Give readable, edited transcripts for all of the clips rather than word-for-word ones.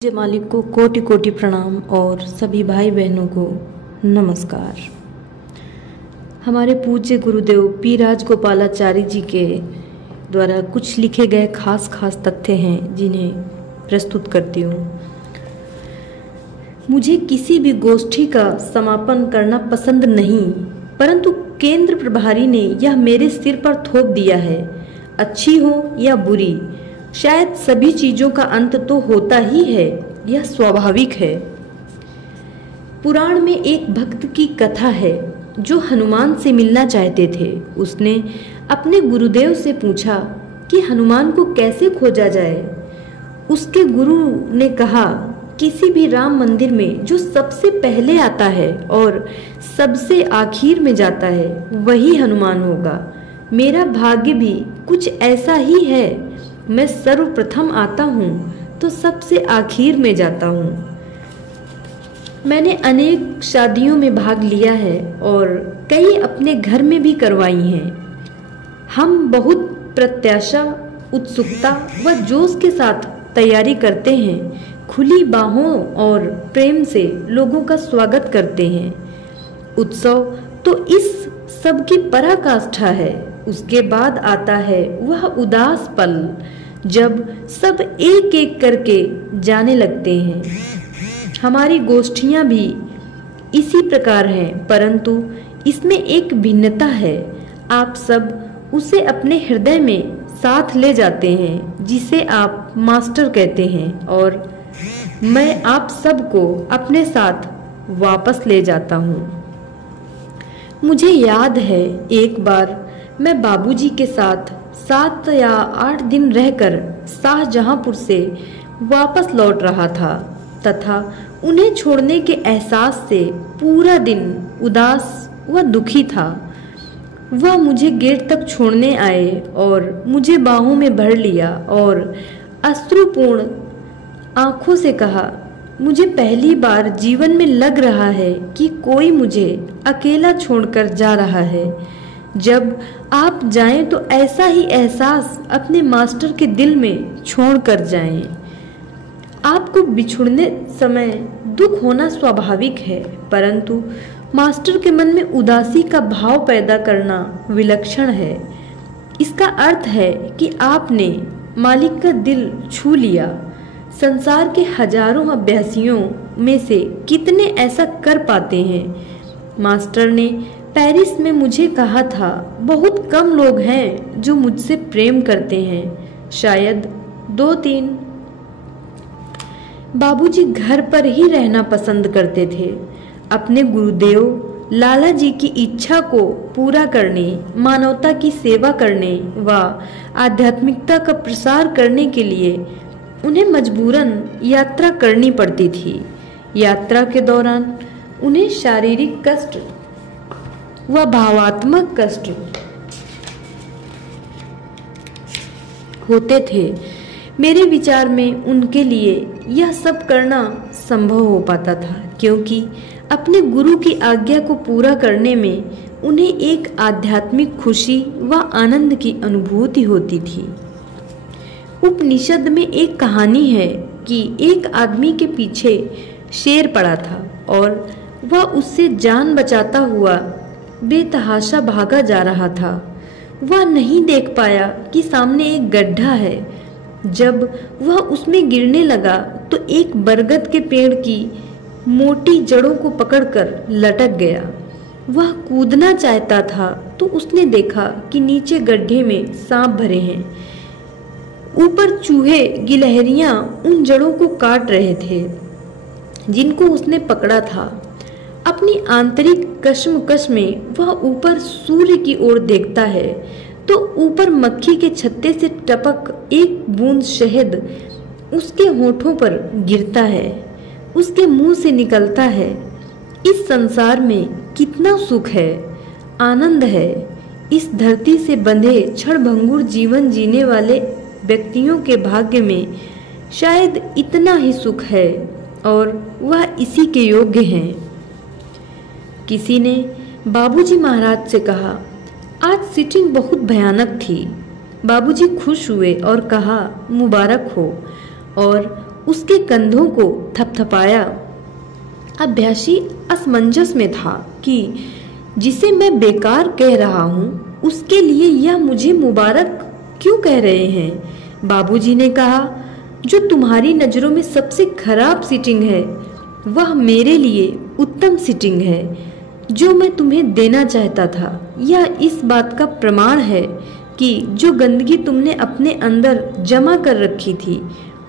पूज्य मालिक को कोटि कोटि प्रणाम और सभी भाई बहनों को नमस्कार। हमारे पूज्य गुरुदेव पी राजगोपालाचारी जी के द्वारा कुछ लिखे गए खास तथ्य हैं जिन्हें प्रस्तुत करती हूँ। मुझे किसी भी गोष्ठी का समापन करना पसंद नहीं, परंतु केंद्र प्रभारी ने यह मेरे सिर पर थोप दिया है। अच्छी हो या बुरी, शायद सभी चीजों का अंत तो होता ही है, यह स्वाभाविक है। पुराण में एक भक्त की कथा है जो हनुमान से मिलना चाहते थे। उसने अपने गुरुदेव से पूछा कि हनुमान को कैसे खोजा जाए। उसके गुरु ने कहा, किसी भी राम मंदिर में जो सबसे पहले आता है और सबसे आखिर में जाता है वही हनुमान होगा। मेरा भाग्य भी कुछ ऐसा ही है। मैं सर्वप्रथम आता हूँ तो सबसे आखिर में जाता हूँ। मैंने अनेक शादियों में भाग लिया है और कई अपने घर में भी करवाई हैं। हम बहुत प्रत्याशा, उत्सुकता व जोश के साथ तैयारी करते हैं। खुली बाहों और प्रेम से लोगों का स्वागत करते हैं। उत्सव तो इस सब की पराकाष्ठा है। उसके बाद आता है वह उदास पल जब सब एक एक करके जाने लगते हैं। हमारी गोष्ठियां भी इसी प्रकार हैं, परंतु इसमें एक भिन्नता है। आप सब उसे अपने हृदय में साथ ले जाते हैं जिसे आप मास्टर कहते हैं, और मैं आप सबको अपने साथ वापस ले जाता हूँ। मुझे याद है एक बार मैं बाबूजी के साथ 7 या 8 दिन रहकर शाहजहांपुर से वापस लौट रहा था तथा उन्हें छोड़ने के एहसास से पूरा दिन उदास व दुखी था। वह मुझे गेट तक छोड़ने आए और मुझे बाहों में भर लिया और अश्रुपूर्ण आंखों से कहा, मुझे पहली बार जीवन में लग रहा है कि कोई मुझे अकेला छोड़कर जा रहा है। जब आप जाएं तो ऐसा ही एहसास अपने मास्टर के दिल में छोड़कर जाएं। आपको बिछुड़ने समय दुख होना स्वाभाविक है, परंतु मास्टर के मन में उदासी का भाव पैदा करना विलक्षण है। इसका अर्थ है कि आपने मालिक का दिल छू लिया। संसार के हजारों अभ्यासियों में से कितने ऐसा कर पाते हैं? मास्टर ने पेरिस में मुझे कहा था, बहुत कम लोग हैं जो मुझसे प्रेम करते हैं, शायद 2-3। बाबूजी घर पर ही रहना पसंद करते थे। अपने गुरुदेव लाला जी की इच्छा को पूरा करने, मानवता की सेवा करने व आध्यात्मिकता का प्रसार करने के लिए उन्हें मजबूरन यात्रा करनी पड़ती थी। यात्रा के दौरान उन्हें शारीरिक कष्ट व भावात्मक कष्ट होते थे। मेरे विचार में उनके लिए यह सब करना संभव हो पाता था क्योंकि अपने गुरु की आज्ञा को पूरा करने में उन्हें एक आध्यात्मिक खुशी व आनंद की अनुभूति होती थी। उपनिषद में एक कहानी है कि एक आदमी के पीछे शेर पड़ा था और वह उससे जान बचाता हुआ बेतहाशा भागा जा रहा था। वह नहीं देख पाया कि सामने एक गड्ढा है। जब वह उसमें गिरने लगा तो एक बरगद के पेड़ की मोटी जड़ों को पकड़कर लटक गया। वह कूदना चाहता था तो उसने देखा कि नीचे गड्ढे में सांप भरे हैं। ऊपर चूहे गिलहरियां उन जड़ों को काट रहे थे जिनको उसने पकड़ा था। अपनी आंतरिक कश्मकश में वह ऊपर सूर्य की ओर देखता है तो ऊपर मक्खी के छत्ते से टपक एक बूंद शहद उसके होठों पर गिरता है, उसके मुंह से निकलता है। इस संसार में कितना सुख है, आनंद है। इस धरती से बंधे क्षणभंगुर जीवन जीने वाले व्यक्तियों के भाग्य में शायद इतना ही सुख है और वह इसी के योग्य हैं। किसी ने बाबूजी महाराज से कहा, आज सिटिंग बहुत भयानक थी। बाबूजी खुश हुए और कहा, मुबारक हो, और उसके कंधों को थपथपाया। अभ्यासी असमंजस में था कि जिसे मैं बेकार कह रहा हूँ उसके लिए यह मुझे मुबारक क्यों कह रहे हैं। बाबूजी ने कहा, जो तुम्हारी नजरों में सबसे खराब सीटिंग है वह मेरे लिए उत्तम सीटिंग है जो मैं तुम्हें देना चाहता था। यह इस बात का प्रमाण है कि जो गंदगी तुमने अपने अंदर जमा कर रखी थी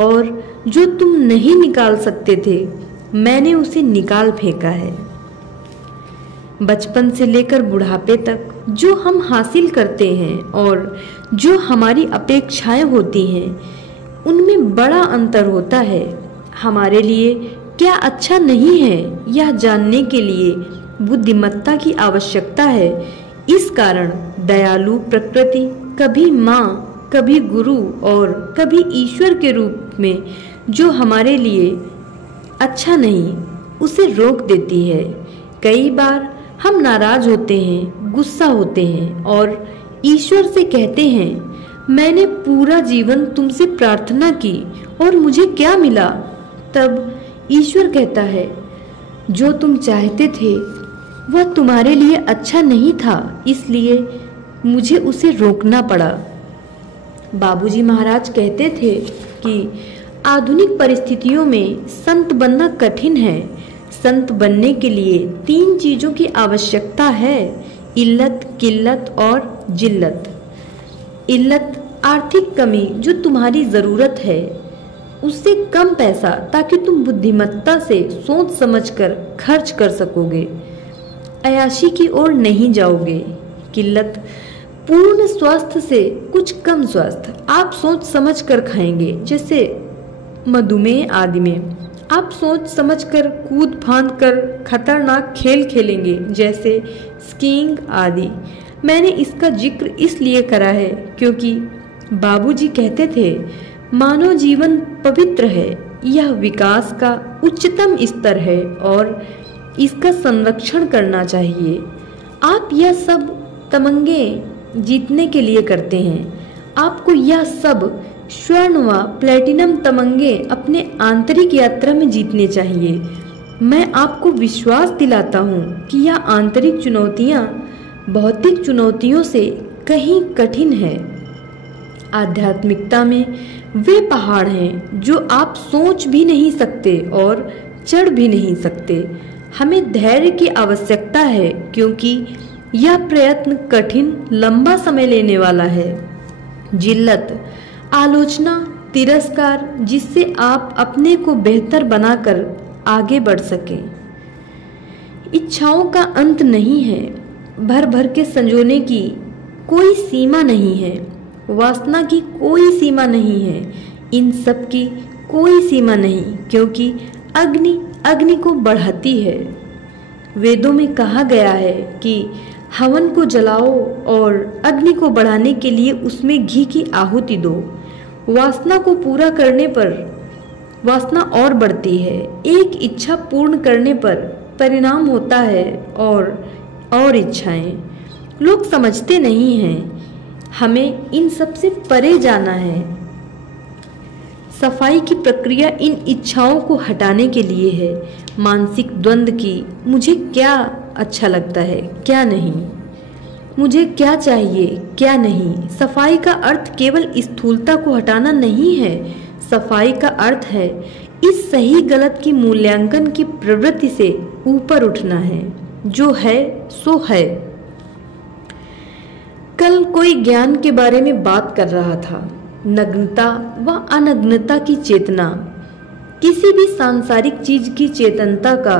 और जो तुम नहीं निकाल सकते थे, मैंने उसे निकाल फेंका है। बचपन से लेकर बुढ़ापे तक जो हम हासिल करते हैं और जो हमारी अपेक्षाएं होती हैं, उनमें बड़ा अंतर होता है। हमारे लिए क्या अच्छा नहीं है यह जानने के लिए बुद्धिमत्ता की आवश्यकता है। इस कारण दयालु प्रकृति कभी माँ, कभी गुरु और कभी ईश्वर के रूप में जो हमारे लिए अच्छा नहीं उसे रोक देती है। कई बार हम नाराज होते हैं, गुस्सा होते हैं और ईश्वर से कहते हैं, मैंने पूरा जीवन तुमसे प्रार्थना की और मुझे क्या मिला। तब ईश्वर कहता है, जो तुम चाहते थे वह तुम्हारे लिए अच्छा नहीं था, इसलिए मुझे उसे रोकना पड़ा। बाबूजी महाराज कहते थे कि आधुनिक परिस्थितियों में संत बनना कठिन है। संत बनने के लिए 3 चीजों की आवश्यकता है, इल्लत, किल्लत और जिल्लत। इल्लत आर्थिक कमी जो तुम्हारी जरूरत है, उससे कम पैसा ताकि तुम बुद्धिमत्ता से सोच समझकर खर्च कर सकोगे, अयाशी की ओर नहीं जाओगे। किल्लत पूर्ण स्वास्थ्य से कुछ कम स्वास्थ्य आप सोच समझ कर खाएंगे, जैसे मधुमेह आदि में आप सोच समझकर कूद फांद कर खतरनाक खेल खेलेंगे, जैसे स्कीइंग आदि। मैंने इसका जिक्र इसलिए करा है क्योंकि बाबूजी कहते थे, मानव जीवन पवित्र है, यह विकास का उच्चतम स्तर है और इसका संरक्षण करना चाहिए। आप यह सब तमंगे जीतने के लिए करते हैं। आपको यह सब स्वर्ण व प्लेटिनम तमंगे अपने आंतरिक यात्रा में जीतने चाहिए। मैं आपको विश्वास दिलाता हूँ कि यह आंतरिक चुनौतियाँ भौतिक चुनौतियों से कहीं कठिन है। आध्यात्मिकता में वे पहाड़ हैं जो आप सोच भी नहीं सकते और चढ़ भी नहीं सकते। हमें धैर्य की आवश्यकता है क्योंकि यह प्रयत्न कठिन, लंबा समय लेने वाला है। जिल्लत आलोचना, तिरस्कार, जिससे आप अपने को बेहतर बनाकर आगे बढ़ सकें। इच्छाओं का अंत नहीं है, भर भर के संजोने की कोई सीमा नहीं है, वासना की कोई सीमा नहीं है, इन सब की कोई सीमा नहीं, क्योंकि अग्नि अग्नि को बढ़ाती है। वेदों में कहा गया है कि हवन को जलाओ और अग्नि को बढ़ाने के लिए उसमें घी की आहुति दो। वासना को पूरा करने पर वासना और बढ़ती है, एक इच्छा पूर्ण करने पर परिणाम होता है और इच्छाएं। लोग समझते नहीं हैं, हमें इन सब से परे जाना है। सफाई की प्रक्रिया इन इच्छाओं को हटाने के लिए है। मानसिक द्वंद्व की, मुझे क्या अच्छा लगता है क्या नहीं, मुझे क्या चाहिए क्या नहीं। सफाई का अर्थ केवल स्थूलता को हटाना नहीं है, सफाई का अर्थ है इस सही गलत की मूल्यांकन की प्रवृत्ति से ऊपर उठना है। जो है सो है। कल कोई ज्ञान के बारे में बात कर रहा था। नग्नता व अनग्नता की चेतना, किसी भी सांसारिक चीज की चेतनता का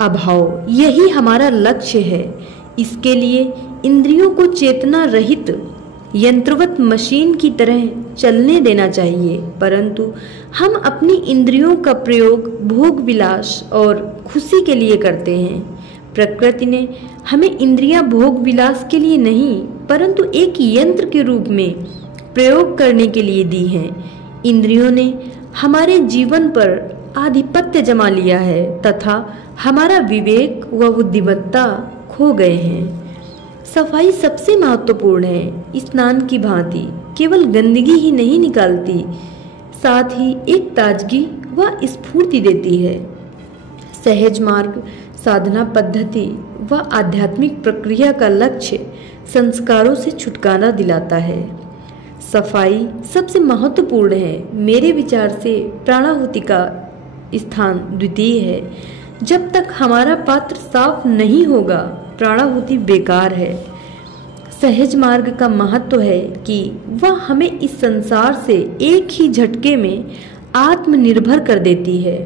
अभाव, यही हमारा लक्ष्य है। इसके लिए इंद्रियों को चेतना रहित यंत्रवत मशीन की तरह चलने देना चाहिए, परंतु हम अपनी इंद्रियों का प्रयोग भोग विलास और खुशी के लिए करते हैं। प्रकृति ने हमें इंद्रियां भोग विलास के लिए नहीं, परंतु एक यंत्र के रूप में प्रयोग करने के लिए दी हैं। इंद्रियों ने हमारे जीवन पर आधिपत्य जमा लिया है तथा हमारा विवेक व बुद्धिमत्ता खो गए हैं। सफाई सबसे महत्वपूर्ण है। स्नान की भांति केवल गंदगी ही नहीं निकालती, साथ ही एक ताजगी व स्फूर्ति देती है। सहज मार्ग साधना पद्धति व आध्यात्मिक प्रक्रिया का लक्ष्य संस्कारों से छुटकारा दिलाता है। सफाई सबसे महत्वपूर्ण है। मेरे विचार से प्राणाहुति का स्थान द्वितीय है। जब तक हमारा पात्र साफ नहीं होगा, प्राणाहुति बेकार है। सहज मार्ग का महत्व है कि वह हमें इस संसार से एक ही झटके में आत्मनिर्भर कर देती है।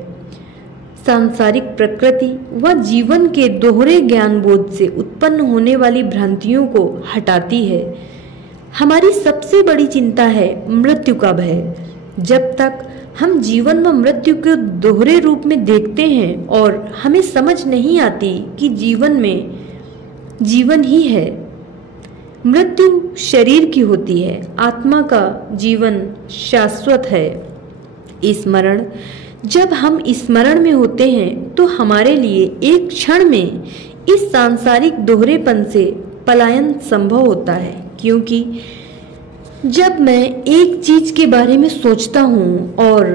सांसारिक प्रकृति व जीवन के दोहरे ज्ञान बोध से उत्पन्न होने वाली भ्रांतियों को हटाती है। हमारी सबसे बड़ी चिंता है मृत्यु का भय। जब तक हम जीवन व मृत्यु को दोहरे रूप में देखते हैं और हमें समझ नहीं आती कि जीवन में जीवन ही है, मृत्यु शरीर की होती है, आत्मा का जीवन शाश्वत है। स्मरण जब हम स्मरण में होते हैं तो हमारे लिए एक क्षण में इस सांसारिक दोहरेपन से पलायन संभव होता है, क्योंकि जब मैं एक चीज के बारे में सोचता हूँ और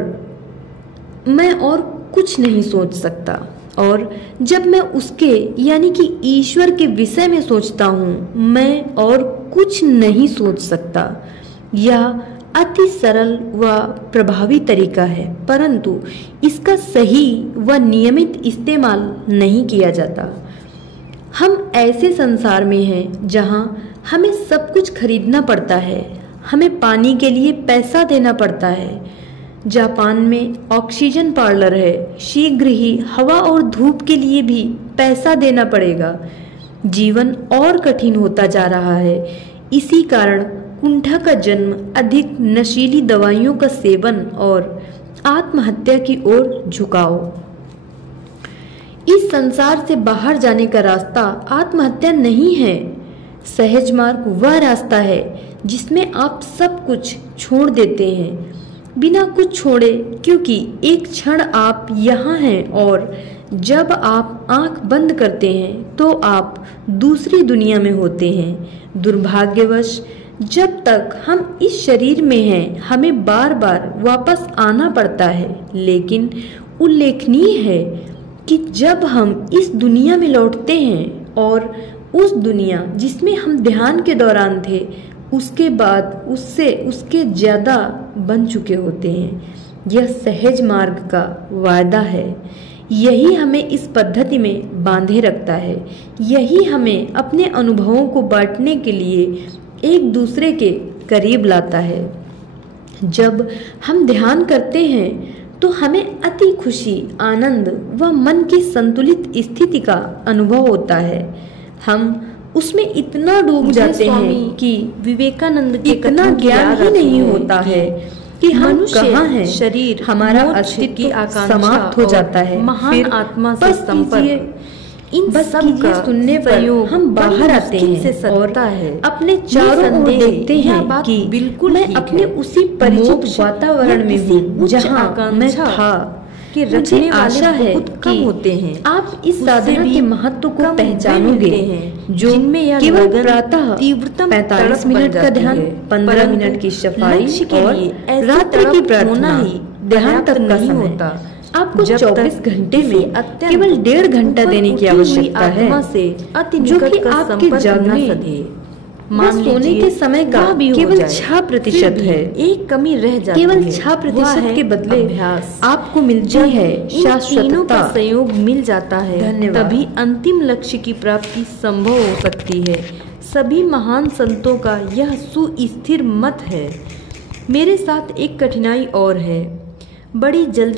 मैं और कुछ नहीं सोच सकता, और जब मैं उसके यानी कि ईश्वर के विषय में सोचता हूँ मैं और कुछ नहीं सोच सकता। यह अति सरल व प्रभावी तरीका है, परंतु इसका सही व नियमित इस्तेमाल नहीं किया जाता। हम ऐसे संसार में हैं जहां हमें सब कुछ खरीदना पड़ता है, हमें पानी के लिए पैसा देना पड़ता है। जापान में ऑक्सीजन पार्लर है, शीघ्र ही हवा और धूप के लिए भी पैसा देना पड़ेगा। जीवन और कठिन होता जा रहा है। इसी कारण कुंठा का जन्म, अधिक नशीली दवाइयों का सेवन और आत्महत्या की ओर झुकाव। इस संसार से बाहर जाने का रास्ता आत्महत्या नहीं है। सहज मार्ग वह रास्ता है जिसमें आप सब कुछ छोड़ देते हैं, बिना कुछ छोड़े, क्योंकि एक क्षण आप यहाँ हैं और जब आप आंख बंद करते हैं तो आप दूसरी दुनिया में होते हैं। दुर्भाग्यवश जब तक हम इस शरीर में हैं हमें बार बार वापस आना पड़ता है, लेकिन उल्लेखनीय है कि जब हम इस दुनिया में लौटते हैं और उस दुनिया जिसमें हम ध्यान के दौरान थे उसके बाद उससे उसके ज्यादा बन चुके होते हैं। यह सहज मार्ग का वायदा है। यही हमें इस पद्धति में बांधे रखता है। यही हमें अपने अनुभवों को बांटने के लिए एक दूसरे के करीब लाता है। जब हम ध्यान करते हैं तो हमें अति खुशी, आनंद व मन की संतुलित स्थिति का अनुभव होता है। हम उसमें इतना डूब जाते हैं कि विवेकानंद के इतना ज्ञान ही नहीं होता है कि हम कहाँ हैं। शरीर हमारा अस्तित्व समाप्त हो जाता है। महान आत्मा से संपर्क, इन सब का सुनने पर हम बाहर आते हैं और अपने चारों ओर देखते हैं कि बिल्कुल मैं अपने उसी परिचित वातावरण में हूँ जहाँ मैं था। कि रखने आशा है कम होते हैं। आप इस साधना के महत्व को पहचानोगे जो केवल प्रातः तीव्रतम 45 मिनट का ध्यान, 15 मिनट की सफाई और रात्रि की प्रार्थना ही ध्यान तक का समय होता। आपको 24 घंटे में केवल 1.5 घंटा देने की आवश्यकता है, जो कि आपके जागने व सोने के समय का केवल 6% है। एक कमी रह जाती है, केवल 6% के बदले आपको मिलती है शाश्वतता का संयोग मिल जाता है। तभी अंतिम लक्ष्य की प्राप्ति संभव हो सकती है। सभी महान संतों का यह सुस्थिर मत है। मेरे साथ एक कठिनाई और है। बड़ी जल्दी